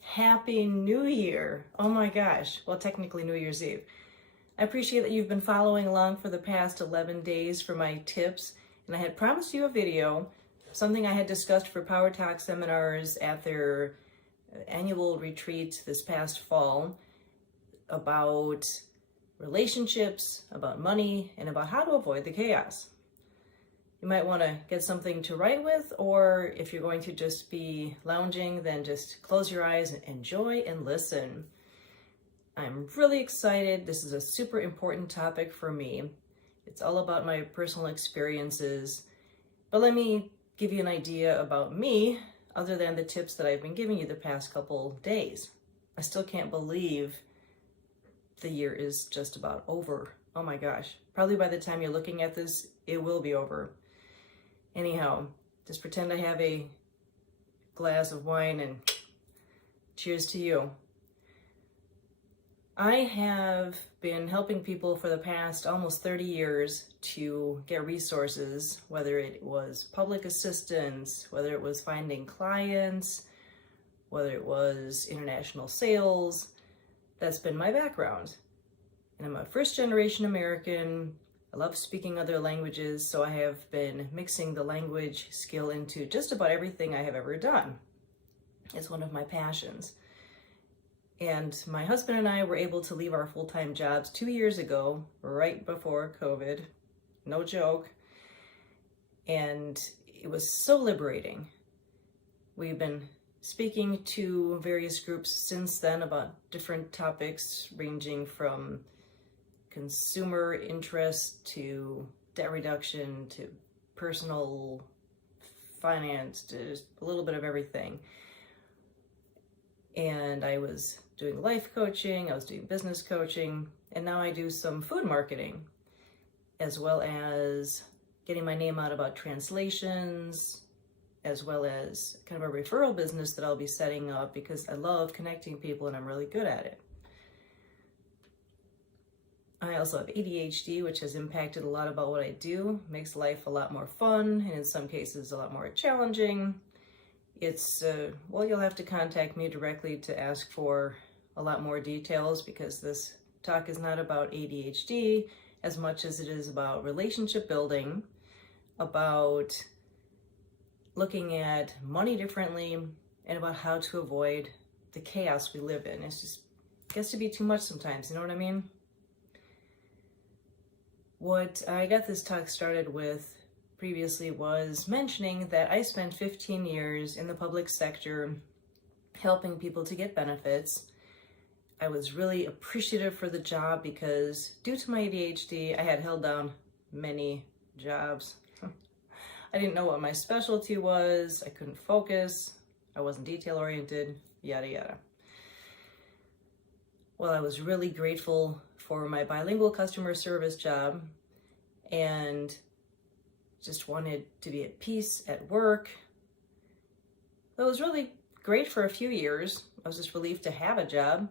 Happy New Year. Oh my gosh. Well, technically New Year's Eve. I appreciate that you've been following along for the past 11 days for my tips, and I had promised you a video, something I had discussed for Power Talk seminars at their annual retreat this past fall about relationships, about money, and about how to avoid the chaos. You might want to get something to write with, or if you're going to just be lounging, then just close your eyes and enjoy and listen. I'm really excited. This is a super important topic for me. It's all about my personal experiences. But let me give you an idea about me, other than the tips that I've been giving you the past couple days. I still can't believe the year is just about over. Oh my gosh. Probably by the time you're looking at this, it will be over. Anyhow, just pretend I have a glass of wine and cheers to you. I have been helping people for the past almost 30 years to get resources, whether it was public assistance, whether it was finding clients, whether it was international sales. That's been my background. And I'm a first-generation American. I love speaking other languages, so I have been mixing the language skill into just about everything I have ever done. It's one of my passions. And my husband and I were able to leave our full-time jobs 2 years ago, right before COVID. No joke. And it was so liberating. We've been speaking to various groups since then about different topics ranging from consumer interest to debt reduction to personal finance to just a little bit of everything. And I was doing life coaching, I was doing business coaching, and now I do some food marketing, as well as getting my name out about translations, as well as kind of a referral business that I'll be setting up because I love connecting people and I'm really good at it. I also have ADHD, which has impacted a lot about what I do, makes life a lot more fun, and in some cases a lot more challenging. It's, well, you'll have to contact me directly to ask for a lot more details because this talk is not about ADHD as much as it is about relationship building, about looking at money differently, and about how to avoid the chaos we live in. It gets to be too much sometimes, you know what I mean? What I got this talk started with previously was mentioning that I spent 15 years in the public sector helping people to get benefits. I was really appreciative for the job because due to my ADHD, I had held down many jobs. I didn't know what my specialty was, I couldn't focus, I wasn't detail-oriented, yada yada. Well, I was really grateful for my bilingual customer service job and just wanted to be at peace at work. That was really great for a few years. I was just relieved to have a job.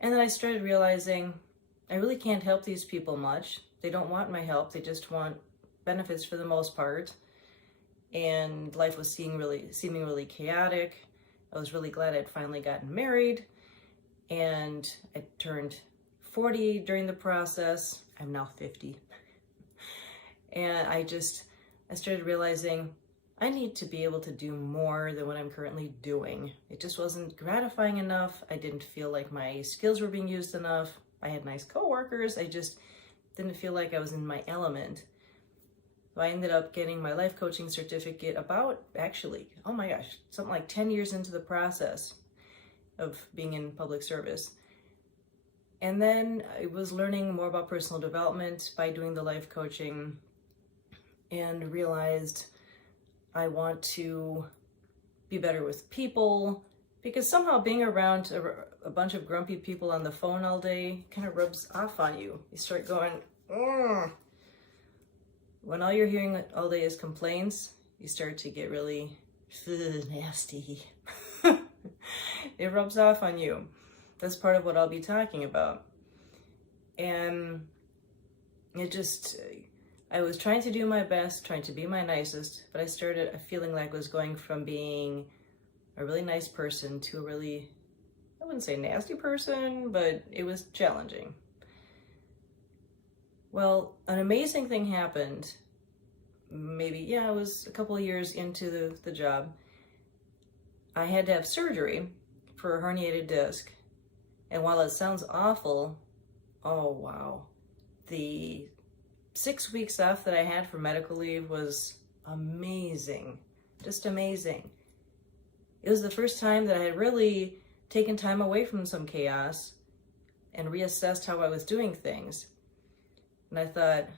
And then I started realizing I really can't help these people much. They don't want my help. They just want benefits for the most part. And life was seeming really chaotic. I was really glad I'd finally gotten married. And I turned 40 during the process. I'm now 50. And I started realizing I need to be able to do more than what I'm currently doing. It just wasn't gratifying enough. I didn't feel like my skills were being used enough. I had nice coworkers. I just didn't feel like I was in my element. So I ended up getting my life coaching certificate about, actually, oh my gosh, something like 10 years into the process of being in public service. And then I was learning more about personal development by doing the life coaching and realized I want to be better with people because somehow being around a bunch of grumpy people on the phone all day kind of rubs off on you. You start going, ugh. When all you're hearing all day is complaints, you start to get really nasty. It rubs off on you. That's part of what I'll be talking about. And I was trying to do my best, trying to be my nicest, but I started feeling like I was going from being a really nice person to a really, I wouldn't say nasty person, but it was challenging. Well, an amazing thing happened. Maybe, it was a couple of years into the job. I had to have surgery for a herniated disc. And while it sounds awful, oh wow. The 6 weeks off that I had for medical leave was amazing. Just amazing. It was the first time that I had really taken time away from some chaos and reassessed how I was doing things. And I thought,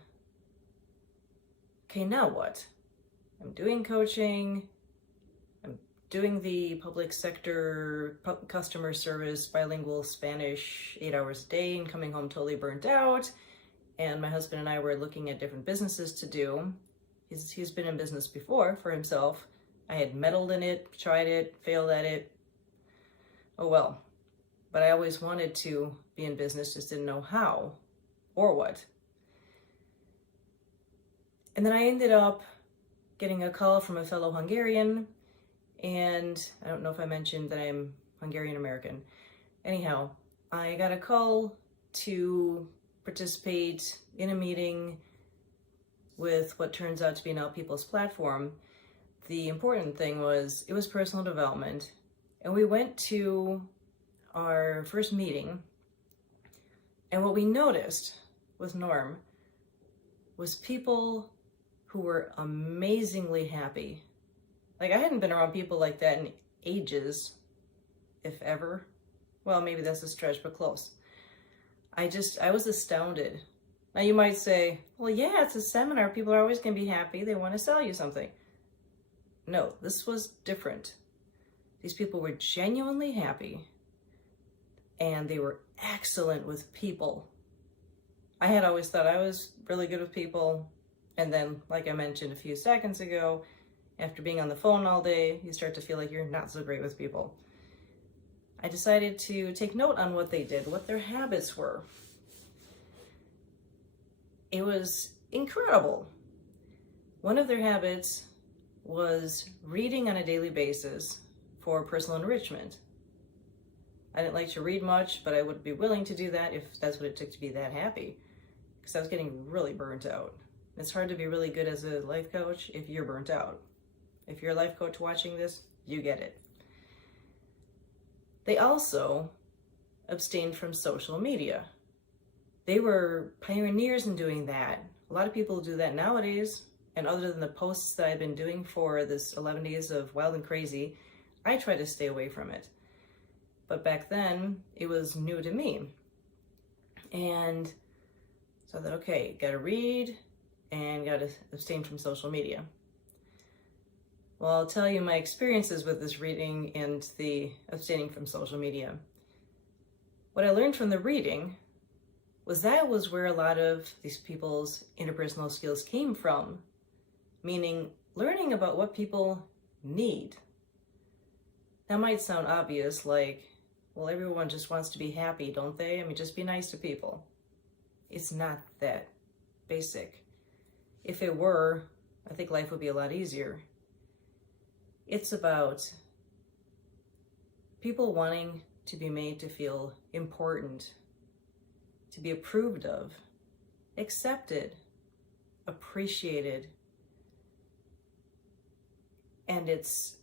okay, now what? I'm doing coaching, I'm doing the public sector customer service, bilingual Spanish, 8 hours a day, and coming home totally burnt out. And my husband and I were looking at different businesses to do. He's been in business before for himself. I had meddled in it, tried it, failed at it. Oh well. But I always wanted to be in business, just didn't know how or what. And then I ended up getting a call from a fellow Hungarian, and I don't know if I mentioned that I'm Hungarian American. Anyhow, I got a call to participate in a meeting with what turns out to be Now People's platform. The important thing was, it was personal development, and we went to our first meeting, and what we noticed with Norm was people who were amazingly happy. Like, I hadn't been around people like that in ages, if ever. Well, maybe that's a stretch, but close. I was astounded. Now you might say, well, yeah, it's a seminar. People are always going to be happy. They want to sell you something. No, this was different. These people were genuinely happy, and they were excellent with people. I had always thought I was really good with people, and then, like I mentioned a few seconds ago, after being on the phone all day, you start to feel like you're not so great with people. I decided to take note on what they did, what their habits were. It was incredible. One of their habits was reading on a daily basis for personal enrichment. I didn't like to read much, but I would be willing to do that if that's what it took to be that happy, because I was getting really burnt out. It's hard to be really good as a life coach if you're burnt out. If you're a life coach watching this, you get it. They also abstained from social media. They were pioneers in doing that. A lot of people do that nowadays, and other than the posts that I've been doing for this 11 days of Wild and Crazy, I try to stay away from it. But back then, it was new to me. And so I thought, okay, gotta read and gotta abstain from social media. Well, I'll tell you my experiences with this reading and the abstaining from social media. What I learned from the reading was that was where a lot of these people's interpersonal skills came from, meaning learning about what people need. That might sound obvious, like, well, everyone just wants to be happy, don't they? I mean, just be nice to people. It's not that basic. If it were, I think life would be a lot easier. It's about people wanting to be made to feel important, to be approved of, accepted, appreciated. And it's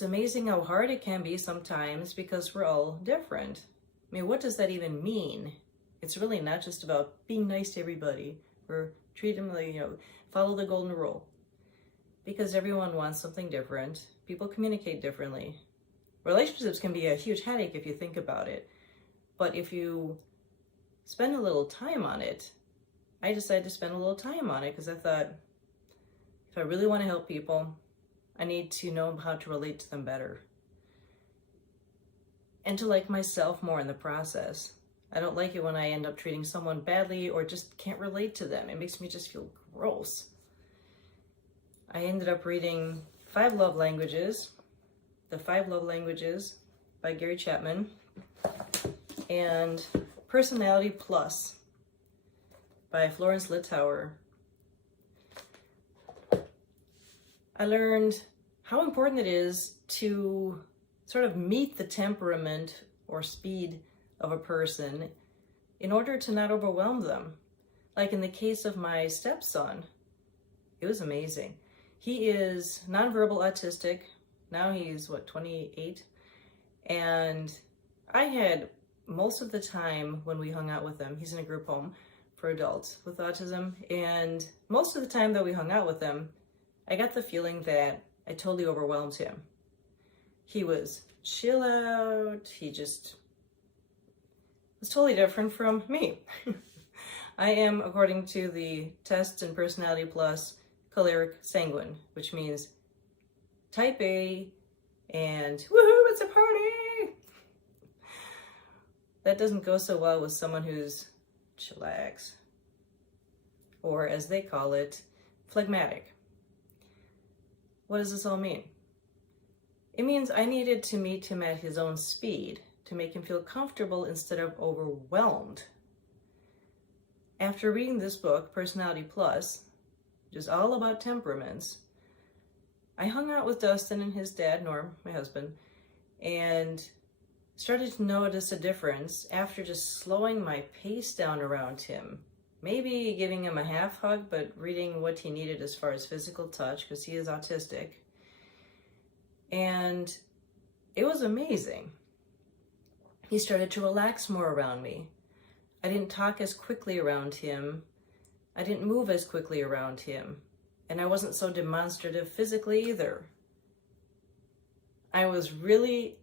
amazing how hard it can be sometimes because we're all different. I mean, what does that even mean? It's really not just about being nice to everybody or treat them like, follow the golden rule. Because everyone wants something different. People communicate differently. Relationships can be a huge headache if you think about it. But if you spend a little time on it, I decided to spend a little time on it because I thought, if I really want to help people, I need to know how to relate to them better. And to like myself more in the process. I don't like it when I end up treating someone badly or just can't relate to them. It makes me just feel gross. I ended up reading 5 Love Languages, The 5 Love Languages by Gary Chapman, and Personality Plus by Florence Littauer. I learned how important it is to sort of meet the temperament or speed of a person in order to not overwhelm them. Like in the case of my stepson, it was amazing. He is nonverbal autistic. Now he's, 28? And I had most of the time when we hung out with him, he's in a group home for adults with autism, and most of the time that we hung out with him, I got the feeling that I totally overwhelmed him. He was chill out, he just was totally different from me. I am, according to the tests in Personality Plus, choleric sanguine, which means type A and woohoo, it's a party! That doesn't go so well with someone who's chillax, or as they call it, phlegmatic. What does this all mean? It means I needed to meet him at his own speed to make him feel comfortable instead of overwhelmed. After reading this book, Personality Plus, which is all about temperaments, I hung out with Dustin and his dad, Norm, my husband, and started to notice a difference after just slowing my pace down around him. Maybe giving him a half hug, but reading what he needed as far as physical touch, because he is autistic. And it was amazing. He started to relax more around me. I didn't talk as quickly around him. I didn't move as quickly around him. And I wasn't so demonstrative physically either. I was really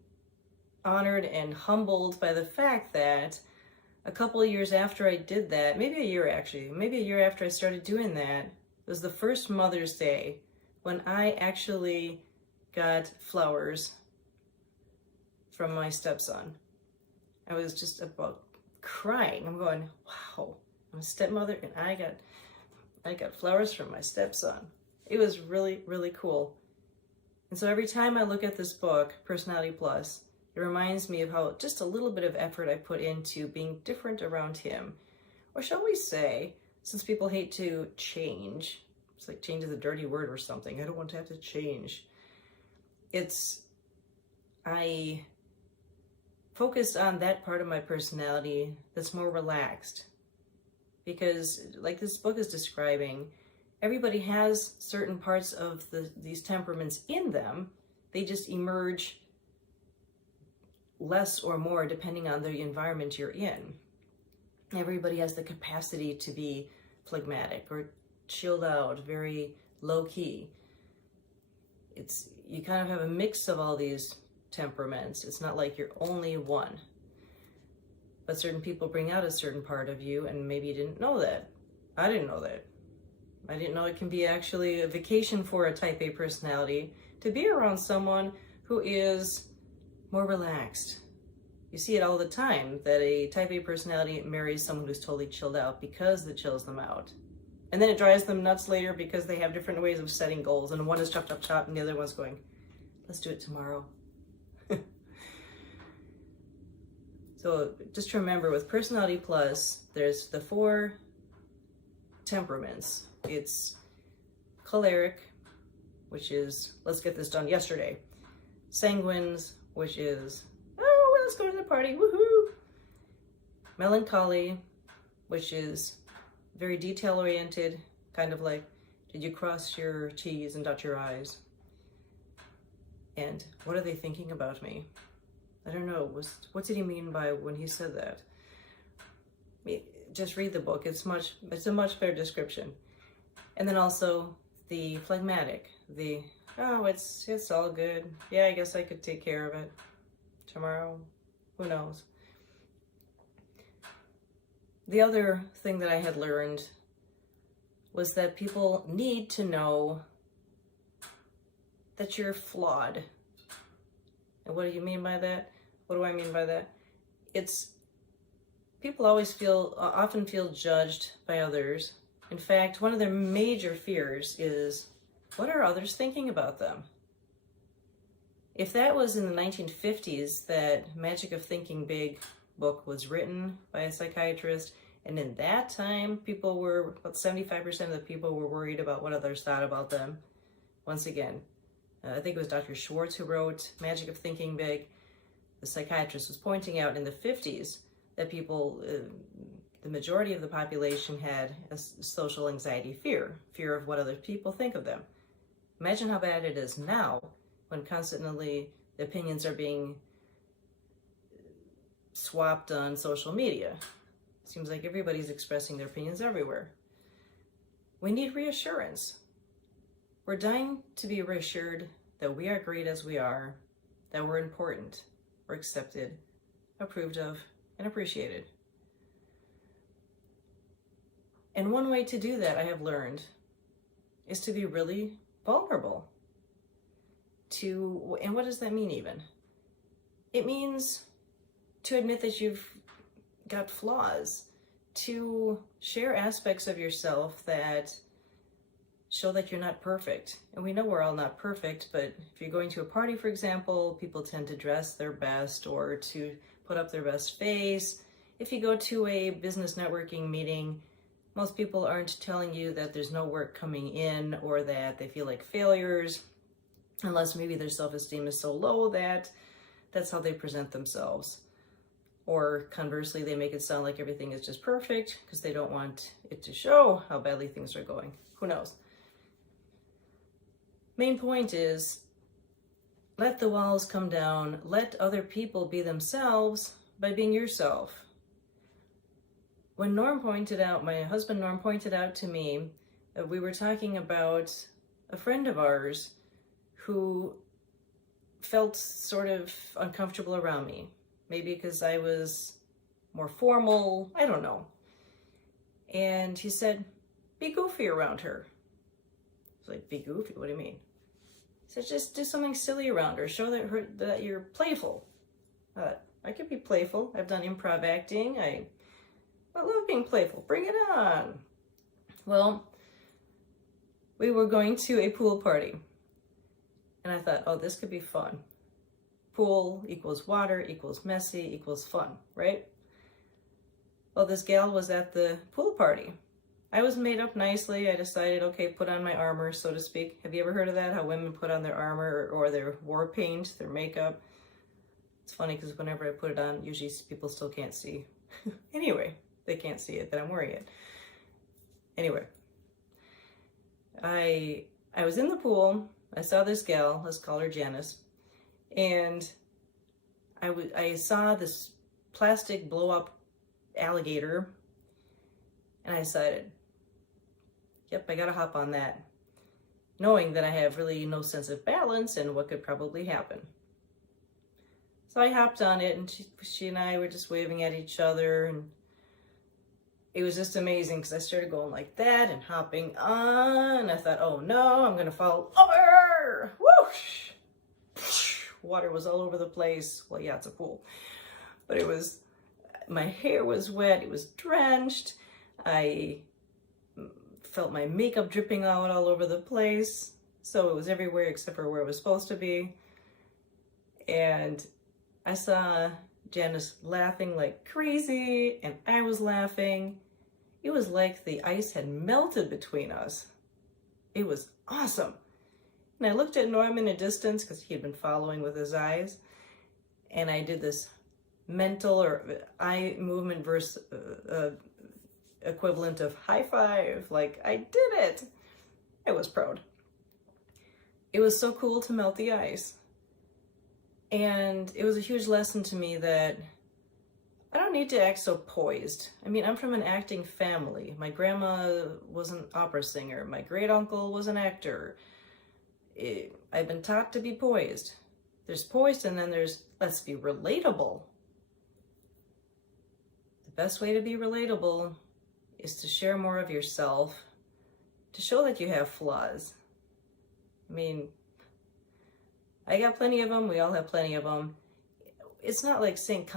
honored and humbled by the fact that a couple of years after I did that, maybe a year after I started doing that, it was the first Mother's Day when I actually got flowers from my stepson. I was just about crying. I'm going, wow, I'm a stepmother and I got flowers from my stepson. It was really, really cool. And so every time I look at this book, Personality Plus, it reminds me of how just a little bit of effort I put into being different around him. Or shall we say, since people hate to change, it's like change is a dirty word or something. I don't want to have to change. I focus on that part of my personality that's more relaxed. Because like this book is describing, everybody has certain parts of these temperaments in them. They just emerge less or more depending on the environment you're in. Everybody has the capacity to be phlegmatic or chilled out, very low key. You kind of have a mix of all these temperaments. It's not like you're only one. But certain people bring out a certain part of you, and maybe you didn't know that. I didn't know that. I didn't know it can be actually a vacation for a type A personality to be around someone who is more relaxed. You see it all the time, that a type A personality marries someone who's totally chilled out because it chills them out. And then it drives them nuts later because they have different ways of setting goals, and one is chop, chop, chop, and the other one's going, let's do it tomorrow. So just remember, with Personality Plus, there's the 4 temperaments. It's choleric, which is, let's get this done yesterday. Sanguines, which is, oh, let's go to the party, woohoo! Melancholy, which is very detail-oriented, kind of like, did you cross your T's and dot your I's? And what are they thinking about me? I don't know. What did he mean by when he said that? Just read the book. It's a much better description. And then also the phlegmatic. It's all good. Yeah, I guess I could take care of it tomorrow. Who knows? The other thing that I had learned was that people need to know that you're flawed. And what do you mean by that? What do I mean by that? People often feel judged by others. In fact, one of their major fears is, what are others thinking about them? If that was in the 1950s, that Magic of Thinking Big book was written by a psychiatrist, and in that time, about 75% of the people were worried about what others thought about them. Once again, I think it was Dr. Schwartz who wrote Magic of Thinking Big. The psychiatrist was pointing out in the 50s that people, the majority of the population had a social anxiety fear of what other people think of them. Imagine how bad it is now when constantly the opinions are being swapped on social media. Seems like everybody's expressing their opinions everywhere. We need reassurance. We're dying to be reassured that we are great as we are, that we're important, we're accepted, approved of, and appreciated. And one way to do that, I have learned, is to be really vulnerable. And what does that mean even? It means to admit that you've got flaws, to share aspects of yourself that show that you're not perfect. And we know we're all not perfect, but if you're going to a party, for example, people tend to dress their best or to put up their best face. If you go to a business networking meeting, most people aren't telling you that there's no work coming in or that they feel like failures, unless maybe their self-esteem is so low that that's how they present themselves. Or conversely, they make it sound like everything is just perfect because they don't want it to show how badly things are going. Who knows? Main point is, let the walls come down. Let other people be themselves by being yourself. When my husband Norm pointed out to me that we were talking about a friend of ours who felt sort of uncomfortable around me. Maybe because I was more formal, I don't know. And he said, be goofy around her. I was like, be goofy? What do you mean? He said, just do something silly around her. Show that you're playful. I could be playful. I've done improv acting. I love being playful. Bring it on. Well, we were going to a pool party. And I thought, oh, this could be fun. Pool equals water equals messy equals fun, right? Well, this gal was at the pool party. I was made up nicely. I decided, okay, put on my armor, so to speak. Have you ever heard of that? How women put on their armor or their war paint, their makeup? It's funny because whenever I put it on, usually people still can't see. Anyway, they can't see it, that I'm wearing it. Anyway, I was in the pool. I saw this gal, let's call her Janice. And I saw this plastic blow-up alligator, and I decided, yep, I gotta hop on that, knowing that I have really no sense of balance and what could probably happen. So I hopped on it, and she and I were just waving at each other, and it was just amazing because I started going like that and hopping on, and I thought, oh no, I'm gonna fall over! Whoosh! Water was all over the place. Well, yeah, it's a pool. But my hair was wet. It was drenched. I felt my makeup dripping out all over the place. So it was everywhere except for where it was supposed to be. And I saw Janice laughing like crazy, and I was laughing. It was like the ice had melted between us. It was awesome. And I looked at Norm in a distance because he had been following with his eyes. And I did this mental or eye movement versus equivalent of high five. Like, I did it. I was proud. It was so cool to melt the ice. And it was a huge lesson to me that I don't need to act so poised. I mean, I'm from an acting family. My grandma was an opera singer. My great uncle was an actor. I've been taught to be poised. There's poised, and then there's let's be relatable. The best way to be relatable is to share more of yourself, to show that you have flaws. I mean, I got plenty of them. We all have plenty of them. It's not like saying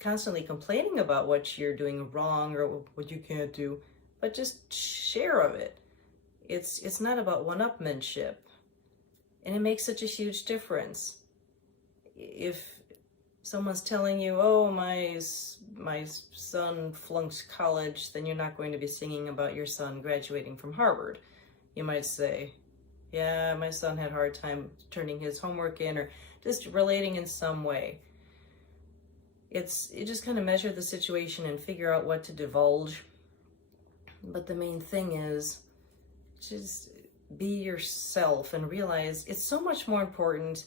constantly complaining about what you're doing wrong or what you can't do, but just share of it. It's not about one-upmanship. And it makes such a huge difference. If someone's telling you, oh, my son flunked college, then you're not going to be singing about your son graduating from Harvard. You might say, Yeah, my son had a hard time turning his homework in, or just relating in some way. You just kind of measure the situation and figure out what to divulge. But the main thing is just be yourself and realize it's so much more important.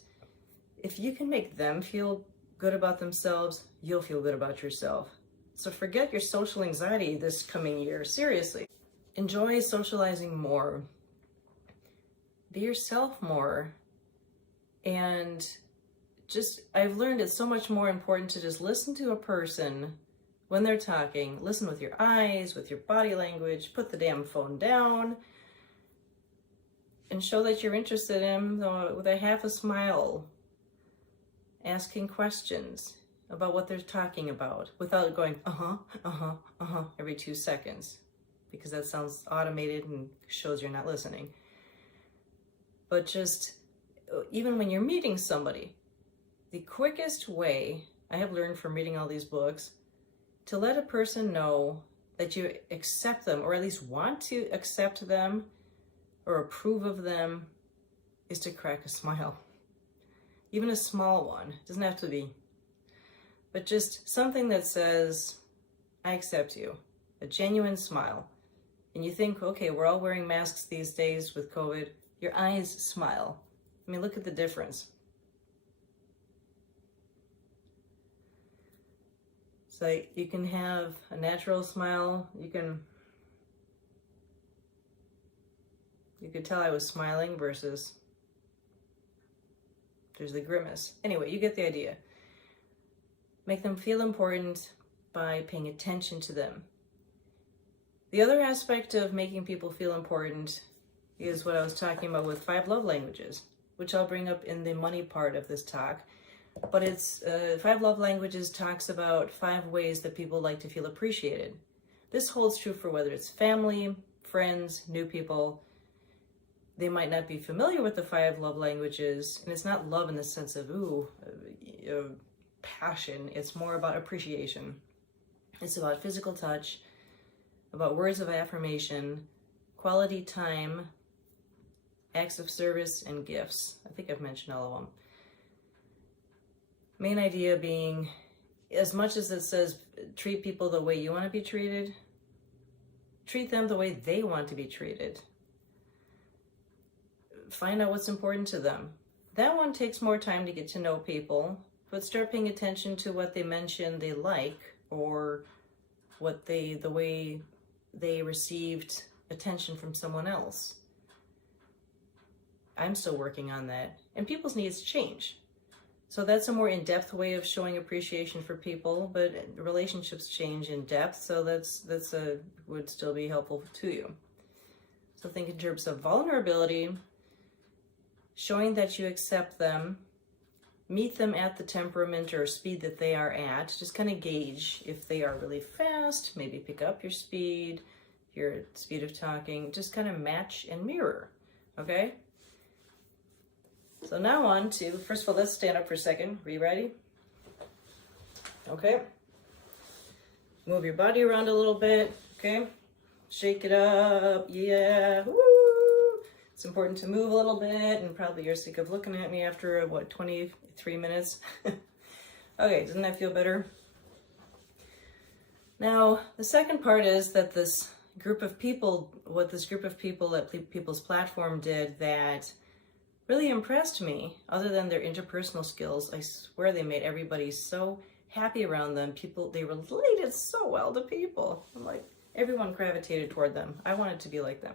If you can make them feel good about themselves, you'll feel good about yourself. So forget your social anxiety this coming year. Seriously. Enjoy socializing more. Be yourself more. And I've learned it's so much more important to just listen to a person when they're talking. Listen with your eyes, with your body language. Put the damn phone down. And show that you're interested in them with a half a smile. Asking questions about what they're talking about without going, every 2 seconds. Because that sounds automated and shows you're not listening. But just, even when you're meeting somebody, the quickest way, I have learned from reading all these books, to let a person know that you accept them, or at least want to accept them, or approve of them, is to crack a smile. Even a small one. It doesn't have to be. But just something that says, I accept you. A genuine smile. And you think, okay, we're all wearing masks these days with COVID. Your eyes smile. I mean, look at the difference. So you can have a natural smile. You could tell I was smiling versus there's the grimace. Anyway, you get the idea. Make them feel important by paying attention to them. The other aspect of making people feel important is what I was talking about with 5 love languages, which I'll bring up in the money part of this talk. But it's 5 love languages talks about 5 ways that people like to feel appreciated. This holds true for whether it's family, friends, new people. They might not be familiar with the 5 love languages, and it's not love in the sense of, passion. It's more about appreciation. It's about physical touch, about words of affirmation, quality time, acts of service, and gifts. I think I've mentioned all of them. Main idea being, as much as it says treat people the way you want to be treated, treat them the way they want to be treated. Find out what's important to them. That one takes more time to get to know people, but start paying attention to what they mention they like, or the way they received attention from someone else. I'm still working on that. And people's needs change. So that's a more in-depth way of showing appreciation for people, but relationships change in depth, so would still be helpful to you. So think in terms of vulnerability, showing that you accept them, meet them at the temperament or speed that they are at. Just kind of gauge if they are really fast, maybe pick up your speed of talking. Just kind of match and mirror, okay? So now on to, first of all, let's stand up for a second. Are you ready? Okay. Move your body around a little bit, okay? Shake it up, yeah, woo! It's important to move a little bit, and probably you're sick of looking at me after, 23 minutes? Okay, doesn't that feel better? Now, the second part is that this group of people at People's Platform did that really impressed me, other than their interpersonal skills. I swear they made everybody so happy around them. They related so well to people. I'm like, everyone gravitated toward them. I wanted to be like them.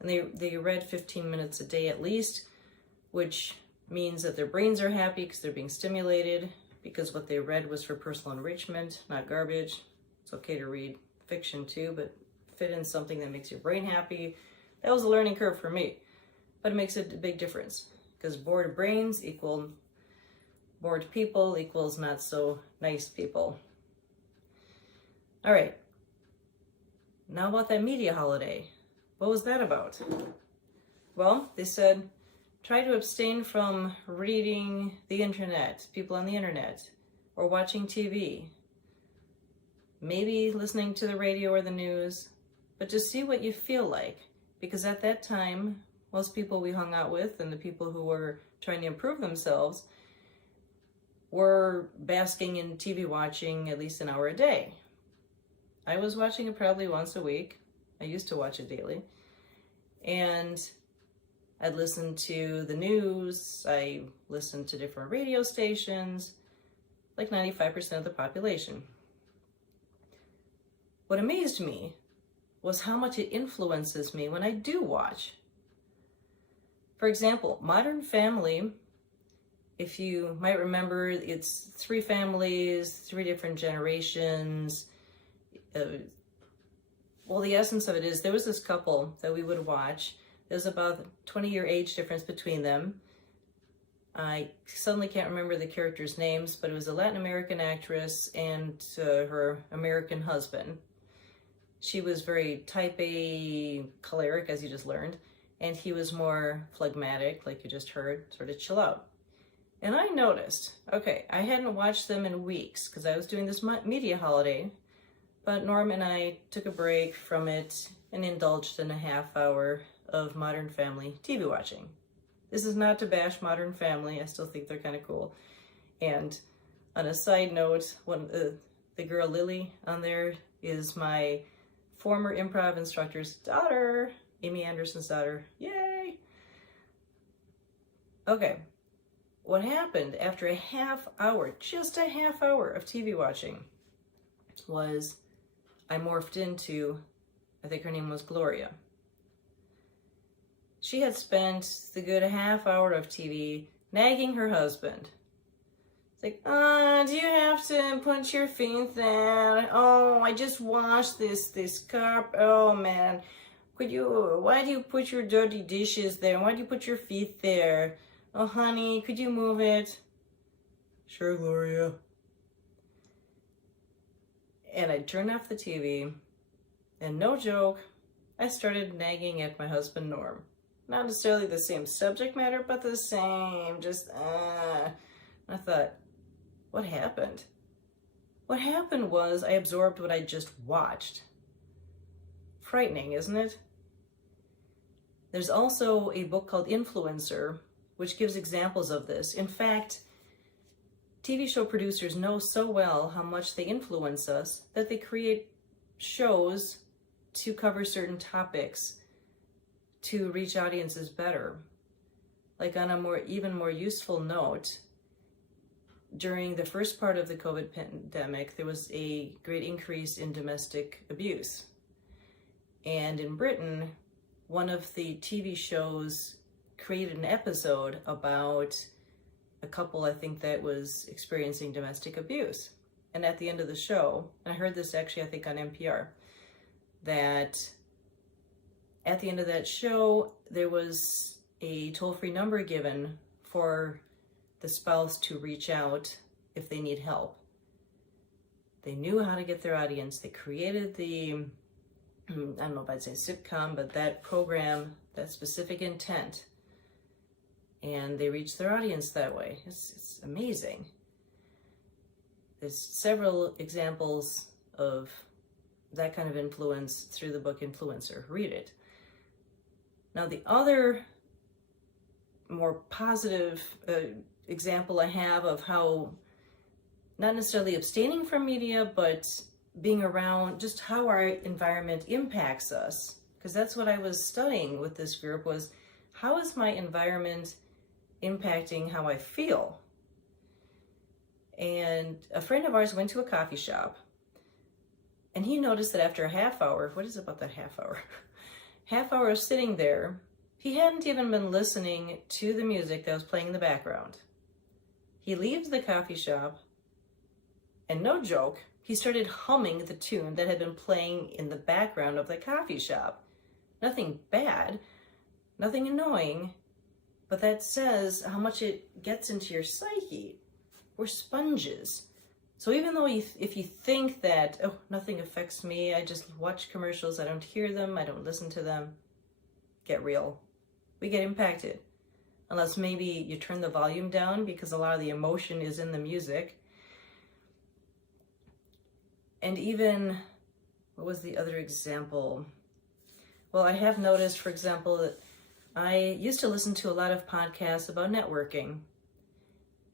And they read 15 minutes a day at least, which means that their brains are happy because they're being stimulated, because what they read was for personal enrichment, not garbage. It's okay to read fiction too, but fit in something that makes your brain happy. That was a learning curve for me, but it makes a big difference, because bored brains equal bored people equals not so nice people. All right, now about that media holiday. What was that about? Well, they said, try to abstain from reading the internet, people on the internet, or watching TV. Maybe listening to the radio or the news, but just see what you feel like. Because at that time, Most people we hung out with and the people who were trying to improve themselves were basking in TV watching at least an hour a day. I was watching it probably once a week. I used to watch it daily. And I'd listen to the news. I listened to different radio stations, like 95% of the population. What amazed me was how much it influences me when I do watch. For example, Modern Family, if you might remember, it's 3 families, 3 different generations. Well, the essence of it is there was this couple that we would watch. There's about a 20-year age difference between them. I suddenly can't remember the characters' names, but it was a Latin American actress and her American husband. She was very type A choleric, as you just learned, and he was more phlegmatic, like you just heard, sort of chill out. And I noticed, okay, I hadn't watched them in weeks because I was doing this media holiday, but Norm and I took a break from it and indulged in a half hour of Modern Family TV watching. This is not to bash Modern Family. I still think they're kind of cool. And on a side note, the girl LILI on there is my former improv instructor's daughter, Amy Anderson's daughter. Yay! Okay, what happened after a half hour, just a half hour of TV watching, was I morphed into, I think her name was Gloria. She had spent the good half hour of TV nagging her husband. It's like, do you have to put your feet there? Oh, I just washed this cup. Oh man, why do you put your dirty dishes there? Why do you put your feet there? Oh honey, could you move it? Sure, Gloria. And I turned off the TV, and no joke, I started nagging at my husband Norm. Not necessarily the same subject matter, but the same, I thought, what happened? What happened was I absorbed what I just watched. Frightening, isn't it? There's also a book called Influencer, which gives examples of this. In fact, TV show producers know so well how much they influence us that they create shows to cover certain topics to reach audiences better. Like on a even more useful note, during the first part of the COVID pandemic, there was a great increase in domestic abuse. And in Britain, one of the TV shows created an episode about a couple, I think, that was experiencing domestic abuse. And at the end of the show, and I heard this actually, I think, on NPR, that at the end of that show, there was a toll-free number given for the spouse to reach out if they need help. They knew how to get their audience. They created the, I don't know if I'd say sitcom, but that program, that specific intent, and they reached their audience that way. It's amazing. There's several examples of that kind of influence through the book Influencer. Read it. Now, the other more positive example I have of how, not necessarily abstaining from media, but being around just how our environment impacts us, because that's what I was studying with this group, was how is my environment impacting how I feel? And a friend of ours went to a coffee shop, and he noticed that after a half hour, what is it about that half hour? Half hour of sitting there, he hadn't even been listening to the music that was playing in the background. He leaves the coffee shop, and no joke, he started humming the tune that had been playing in the background of the coffee shop. Nothing bad, nothing annoying, but that says how much it gets into your psyche. We're sponges. So even though if you think that, oh, nothing affects me, I just watch commercials, I don't hear them, I don't listen to them, get real. We get impacted. Unless maybe you turn the volume down because a lot of the emotion is in the music. And even, what was the other example? Well, I have noticed, for example, that I used to listen to a lot of podcasts about networking,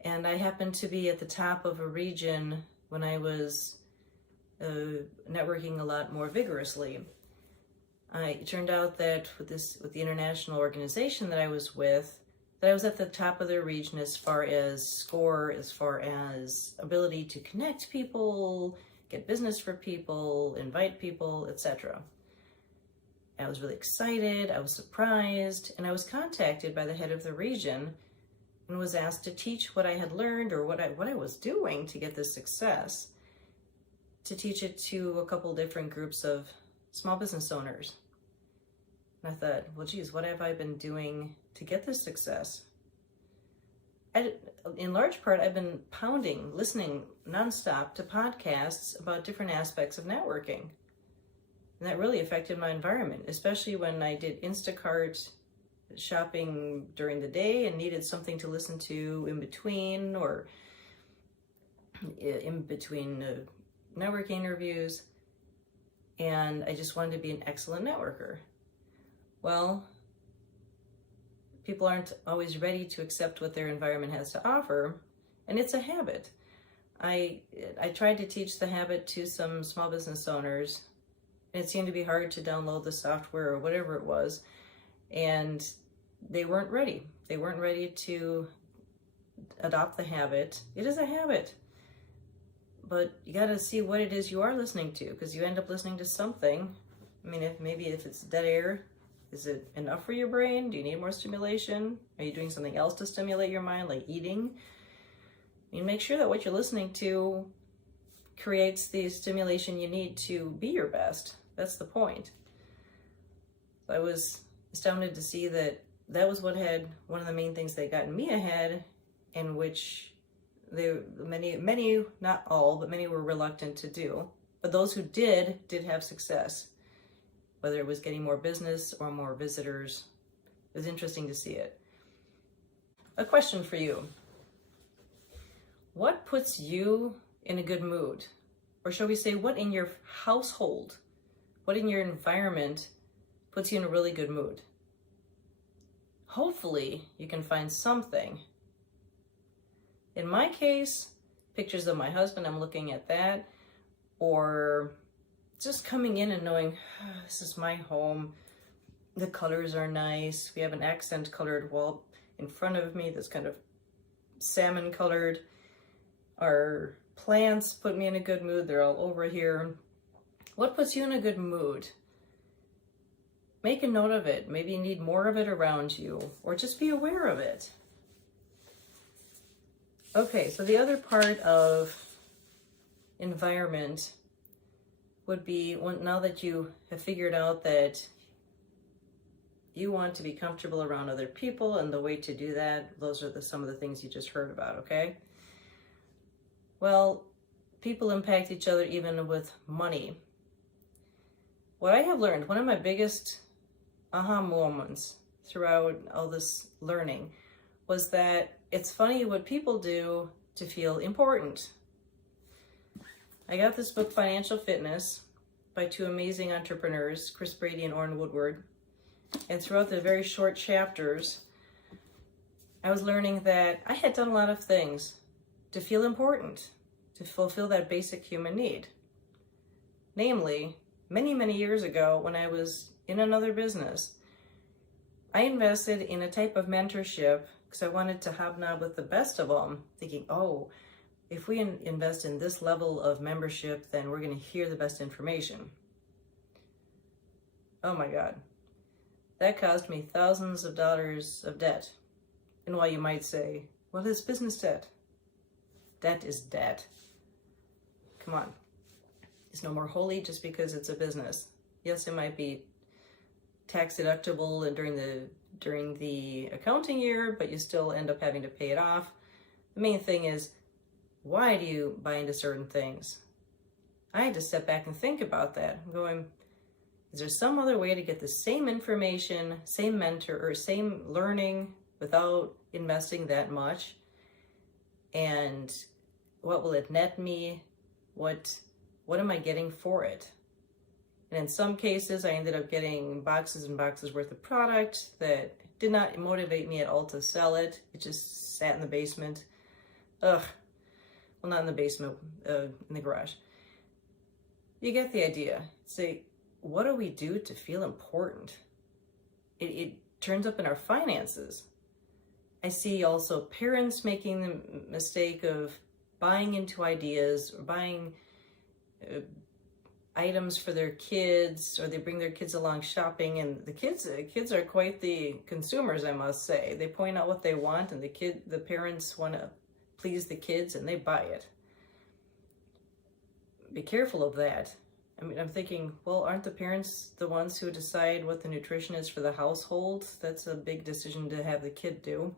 and I happened to be at the top of a region when I was networking a lot more vigorously. It turned out that with the international organization that I was with, that I was at the top of the region as far as score, as far as ability to connect people, get business for people, invite people, etc. I was really excited, I was surprised, and I was contacted by the head of the region and was asked to teach what I had learned or what I was doing to get this success, to teach it to a couple different groups of small business owners. And I thought, well, geez, what have I been doing to get this success? In large part, I've been listening nonstop to podcasts about different aspects of networking. And that really affected my environment, especially when I did Instacart shopping during the day and needed something to listen to in between or in between networking interviews. And I just wanted to be an excellent networker. Well, people aren't always ready to accept what their environment has to offer, and it's a habit. I tried to teach the habit to some small business owners, and it seemed to be hard to download the software or whatever it was, and they weren't ready. They weren't ready to adopt the habit. It is a habit, but you got to see what it is you are listening to, because you end up listening to something. I mean, if it's dead air, is it enough for your brain? Do you need more stimulation? Are you doing something else to stimulate your mind, like eating? You make sure that what you're listening to creates the stimulation you need to be your best. That's the point. I was astounded to see that was one of the main things that got me ahead, in which many, not all, but many were reluctant to do. But those who did have success. Whether it was getting more business or more visitors. It was interesting to see it. A question for you. What puts you in a good mood? Or shall we say, what in your household, what in your environment puts you in a really good mood? Hopefully, you can find something. In my case, pictures of my husband, I'm looking at that, or just coming in and knowing, this is my home. The colors are nice. We have an accent colored wall in front of me that's kind of salmon colored. Our plants put me in a good mood. They're all over here. What puts you in a good mood? Make a note of it. Maybe you need more of it around you, or just be aware of it. Okay, so the other part of environment would be, now that you have figured out that you want to be comfortable around other people, and the way to do that, those are some of the things you just heard about, okay? Well, people impact each other even with money. What I have learned, one of my biggest aha moments throughout all this learning, was that it's funny what people do to feel important. I got this book, Financial Fitness, by two amazing entrepreneurs, Chris Brady and Orrin Woodward. And throughout the very short chapters, I was learning that I had done a lot of things to feel important, to fulfill that basic human need. Namely, many, many years ago, when I was in another business, I invested in a type of mentorship because I wanted to hobnob with the best of them, thinking, oh, if we invest in this level of membership, then we're going to hear the best information. Oh my God. That caused me thousands of dollars of debt. And while you might say, what is business debt? Debt is debt. Come on. It's no more holy just because it's a business. Yes, it might be tax deductible and during the accounting year, but you still end up having to pay it off. The main thing is, why do you buy into certain things? I had to step back and think about that. I'm going, is there some other way to get the same information, same mentor, or same learning without investing that much? And what will it net me? What am I getting for it? And in some cases, I ended up getting boxes and boxes worth of product that Did not motivate me at all to sell it. It just sat in the basement. Ugh. Well, not in the basement, in the garage. You get the idea. Say, what do we do to feel important? It turns up in our finances. I see also parents making the mistake of buying into ideas or buying items for their kids, or they bring their kids along shopping, and the kids are quite the consumers, I must say. They point out what they want, and the parents want to please the kids, and they buy it. Be careful of that. I mean, I'm thinking, well, aren't the parents the ones who decide what the nutrition is for the household? That's a big decision to have the kid do.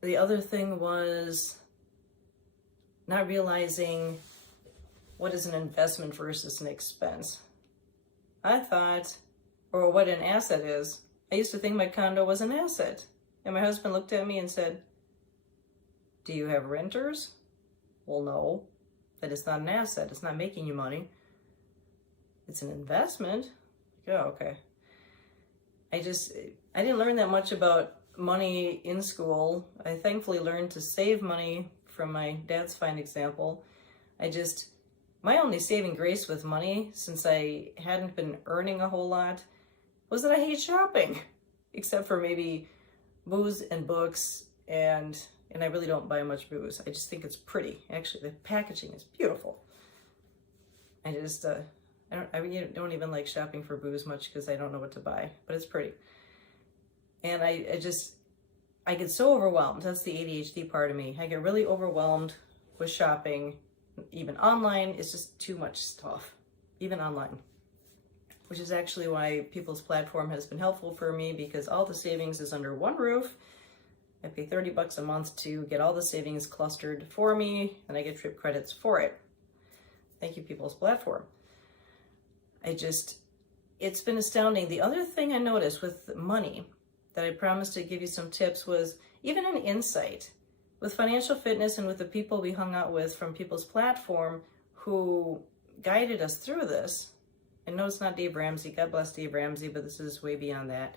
The other thing was not realizing what is an investment versus an expense. I thought, or what an asset is. I used to think my condo was an asset. And my husband looked at me and said, do you have renters? Well, no. That is not an asset. It's not making you money. It's an investment. Yeah, okay. I didn't learn that much about money in school. I thankfully learned to save money from my dad's fine example. My only saving grace with money, since I hadn't been earning a whole lot, was that I hate shopping, except for maybe booze and books, and I really don't buy much booze. I just think it's pretty. Actually, the packaging is beautiful. I don't even like shopping for booze much because I don't know what to buy, but it's pretty. And I get so overwhelmed. That's the ADHD part of me. I get really overwhelmed with shopping. Even online, it's just too much stuff, even online. Which is actually why People's Platform has been helpful for me, because all the savings is under one roof. I pay $30 a month to get all the savings clustered for me, and I get trip credits for it. Thank you, People's Platform. It's been astounding. The other thing I noticed with money that I promised to give you some tips was even an insight with financial fitness and with the people we hung out with from People's Platform who guided us through this. I know it's not Dave Ramsey, God bless Dave Ramsey, but this is way beyond that.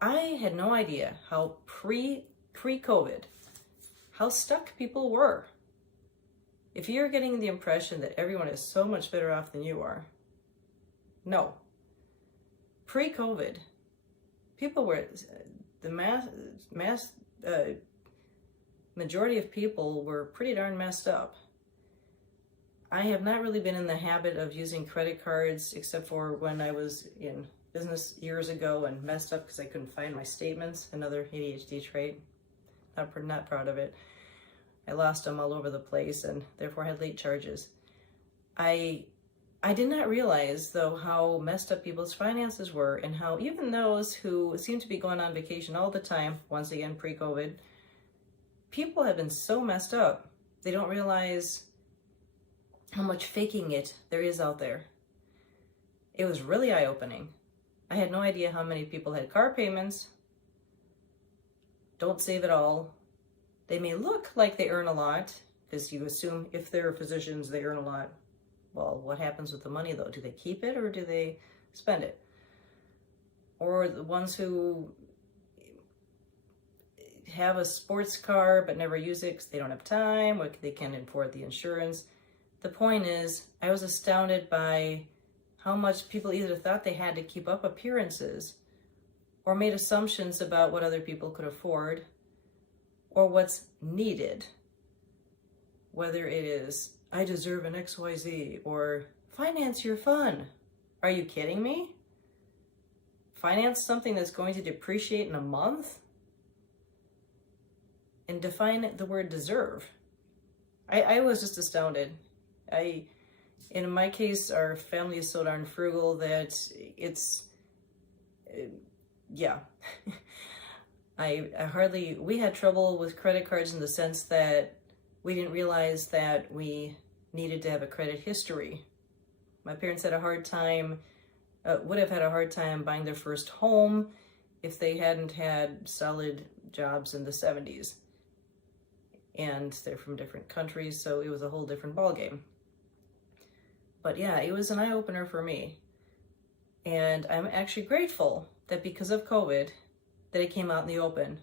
I had no idea how pre-COVID, how stuck people were. If you're getting the impression that everyone is so much better off than you are, no. Pre-COVID, people were, the majority of people were pretty darn messed up. I have not really been in the habit of using credit cards except for when I was in business years ago and messed up because I couldn't find my statements, another ADHD trait. Not proud of it. I lost them all over the place and therefore had late charges. I did not realize, though, how messed up people's finances were, and how even those who seem to be going on vacation all the time, once again pre-COVID, people have been so messed up, they don't realize how much faking it there is out there. It was really eye-opening. I had no idea how many people had car payments, don't save at all. They may look like they earn a lot, because you assume if they're physicians, they earn a lot. Well, what happens with the money, though? Do they keep it or do they spend it? Or the ones who have a sports car but never use it because they don't have time, or they can't afford the insurance. The point is, I was astounded by how much people either thought they had to keep up appearances or made assumptions about what other people could afford or what's needed. Whether it is, I deserve an XYZ, or finance your fun. Are you kidding me? Finance something that's going to depreciate in a month? And define the word deserve. I was just astounded. In my case, our family is so darn frugal that it's, yeah. We had trouble with credit cards in the sense that we didn't realize that we needed to have a credit history. My parents had a hard time, would have had a hard time buying their first home if they hadn't had solid jobs in the 70s. And they're from different countries, so it was a whole different ballgame. But yeah, it was an eye-opener for me. And I'm actually grateful that because of COVID, that it came out in the open.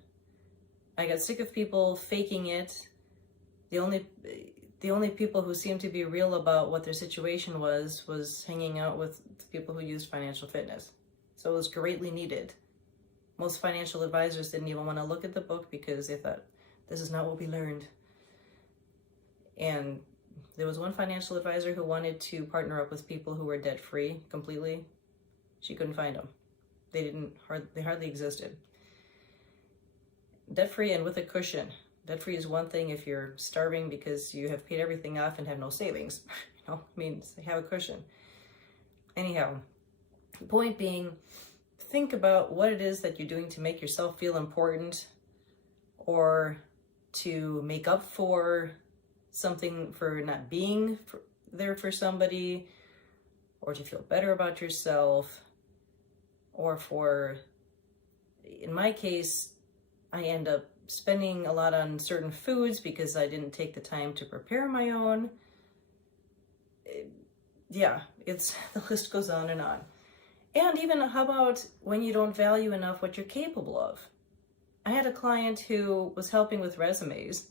I got sick of people faking it. The only people who seemed to be real about what their situation was hanging out with people who used financial fitness. So it was greatly needed. Most financial advisors didn't even want to look at the book because they thought, this is not what we learned. And there was one financial advisor who wanted to partner up with people who were debt-free completely. She couldn't find them. They hardly existed. Debt-free and with a cushion. Debt-free is one thing if you're starving because you have paid everything off and have no savings. Have a cushion. Anyhow, the point being, think about what it is that you're doing to make yourself feel important or to make up for something for not being there for somebody, or to feel better about yourself, or for, in my case, I end up spending a lot on certain foods because I didn't take the time to prepare my own. The list goes on and on. And even how about when you don't value enough what you're capable of? I had a client who was helping with resumes,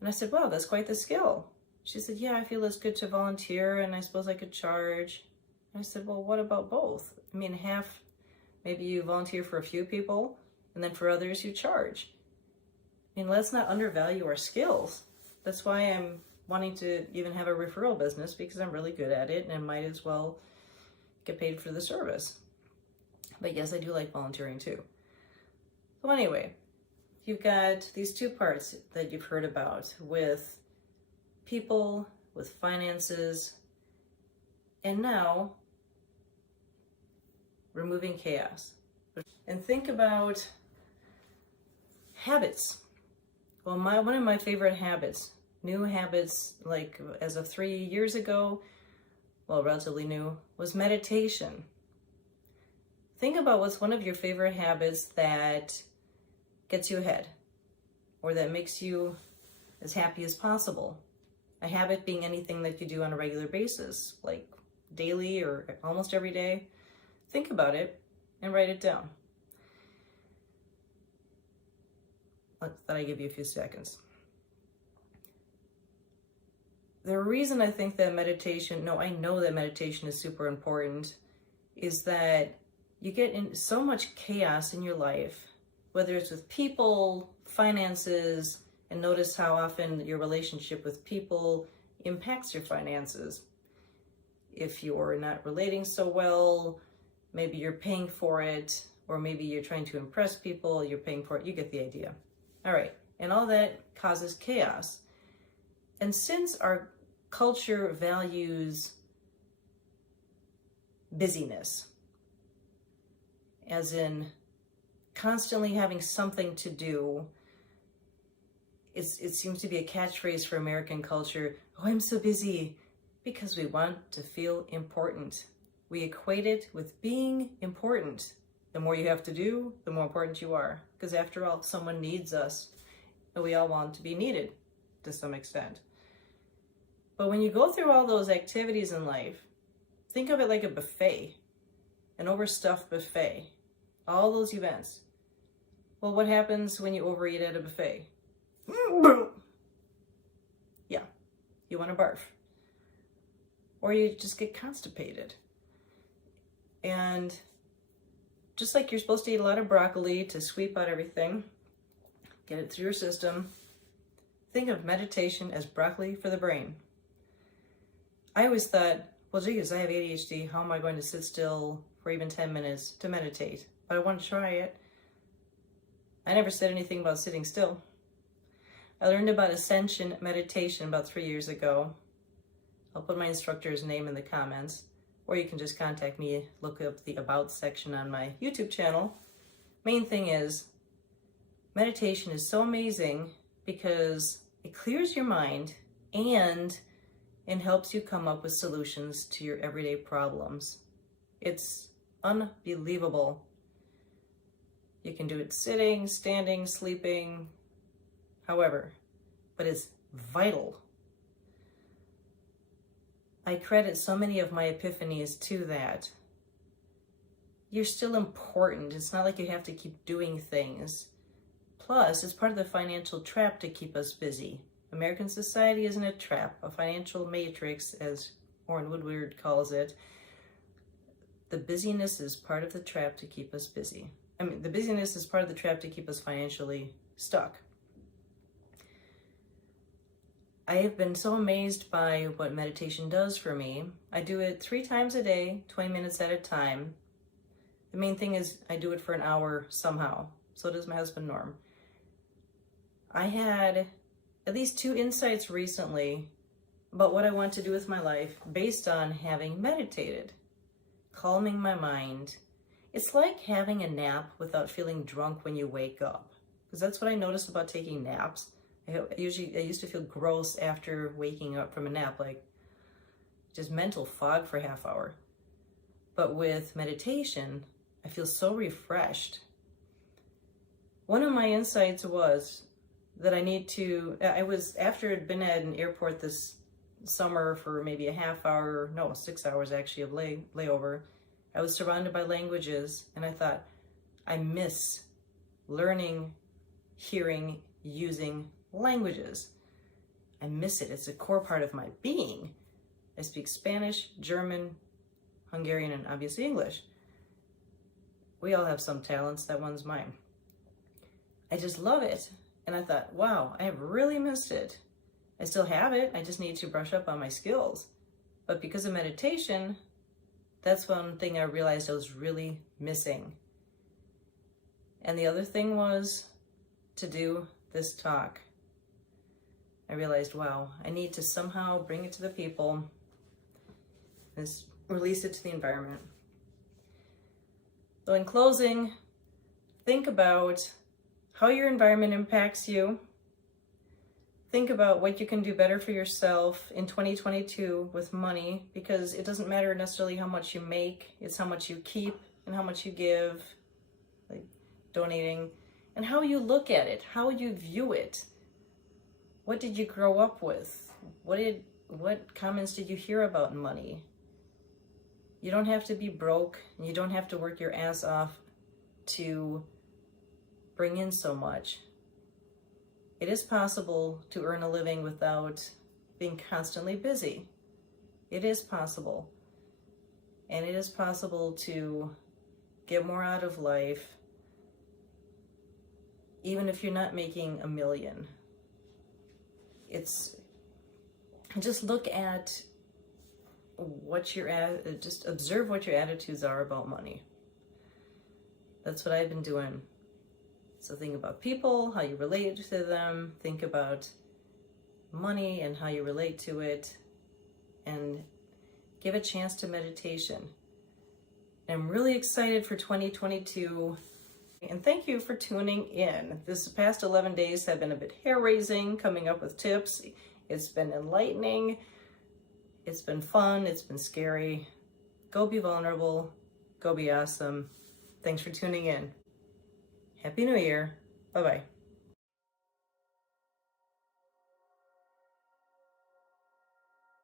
and I said, wow, that's quite the skill. She said, yeah, I feel it's good to volunteer and I suppose I could charge. And I said, well, what about both? Maybe you volunteer for a few people and then for others you charge. Let's not undervalue our skills. That's why I'm wanting to even have a referral business, because I'm really good at it and I might as well get paid for the service. But yes, I do like volunteering too. So anyway, you've got these two parts that you've heard about with people, with finances, and now removing chaos. And think about habits. Well, one of my favorite habits, new habits, like as of 3 years ago, well, relatively new, was meditation. Think about what's one of your favorite habits that gets you ahead or that makes you as happy as possible. A habit being anything that you do on a regular basis, like daily or almost every day. Think about it and write it down. Let I give you a few seconds. The reason I think that I know that meditation is super important, is that you get in so much chaos in your life, whether it's with people, finances, and notice how often your relationship with people impacts your finances. If you're not relating so well, maybe you're paying for it, or maybe you're trying to impress people, you're paying for it, you get the idea. All right, and all that causes chaos. And since our culture values busyness, as in constantly having something to do, it seems to be a catchphrase for American culture. Oh, I'm so busy, because we want to feel important. We equate it with being important. The more you have to do, the more important you are. Because after all, someone needs us. And we all want to be needed to some extent. But when you go through all those activities in life, think of it like a buffet, an overstuffed buffet. All those events. Well, what happens when you overeat at a buffet? Yeah, you want to barf. Or you just get constipated. And just like you're supposed to eat a lot of broccoli to sweep out everything, get it through your system, think of meditation as broccoli for the brain. I always thought, well, geez, I have ADHD. How am I going to sit still for even 10 minutes to meditate? But I want to try it. I never said anything about sitting still. I learned about Ascension meditation about 3 years ago. I'll put my instructor's name in the comments, or you can just contact me, look up the About section on my YouTube channel. Main thing is, meditation is so amazing because it clears your mind and helps you come up with solutions to your everyday problems. It's unbelievable. You can do it sitting, standing, sleeping, however, but it's vital. I credit so many of my epiphanies to that. you're still important. It's not like you have to keep doing things. Plus, it's part of the financial trap to keep us busy. American society isn't a trap, a financial matrix, as Warren Woodward calls it. The busyness is part of the trap to keep us busy. The busyness is part of the trap to keep us financially stuck. I have been so amazed by what meditation does for me. I do it 3 times a day, 20 minutes at a time. The main thing is I do it for an hour somehow. So does my husband, Norm. I had at least 2 insights recently about what I want to do with my life based on having meditated, calming my mind. It's like having a nap without feeling drunk when you wake up. Because that's what I noticed about taking naps. I used to feel gross after waking up from a nap, like just mental fog for a half hour. But with meditation, I feel so refreshed. One of my insights was that after I'd been at an airport this summer for maybe a half hour, 6 hours actually of layover, I was surrounded by languages, and I thought, I miss learning, hearing, using languages. I miss it. It's a core part of my being. I speak Spanish, German, Hungarian, and obviously English. We all have some talents. That one's mine. I just love it. And I thought, wow, I have really missed it. I still have it. I just need to brush up on my skills. But because of meditation, that's one thing I realized I was really missing. And the other thing was to do this talk. I realized, wow, I need to somehow bring it to the people, release it to the environment. So in closing, think about how your environment impacts you. Think about what you can do better for yourself in 2022 with money, because it doesn't matter necessarily how much you make, it's how much you keep and how much you give, like donating, and how you look at it, how you view it. What did you grow up with? What comments did you hear about money? You don't have to be broke, and you don't have to work your ass off to bring in so much. It is possible to earn a living without being constantly busy. It is possible. And it is possible to get more out of life, even if you're not making $1 million. Just look at just observe what your attitudes are about money. That's what I've been doing. So think about people, how you relate to them, think about money and how you relate to it, and give a chance to meditation. I'm really excited for 2022, and thank you for tuning in. This past 11 days have been a bit hair-raising, coming up with tips. It's been enlightening, it's been fun, it's been scary. Go be vulnerable, go be awesome. Thanks for tuning in. Happy New Year. Bye-bye.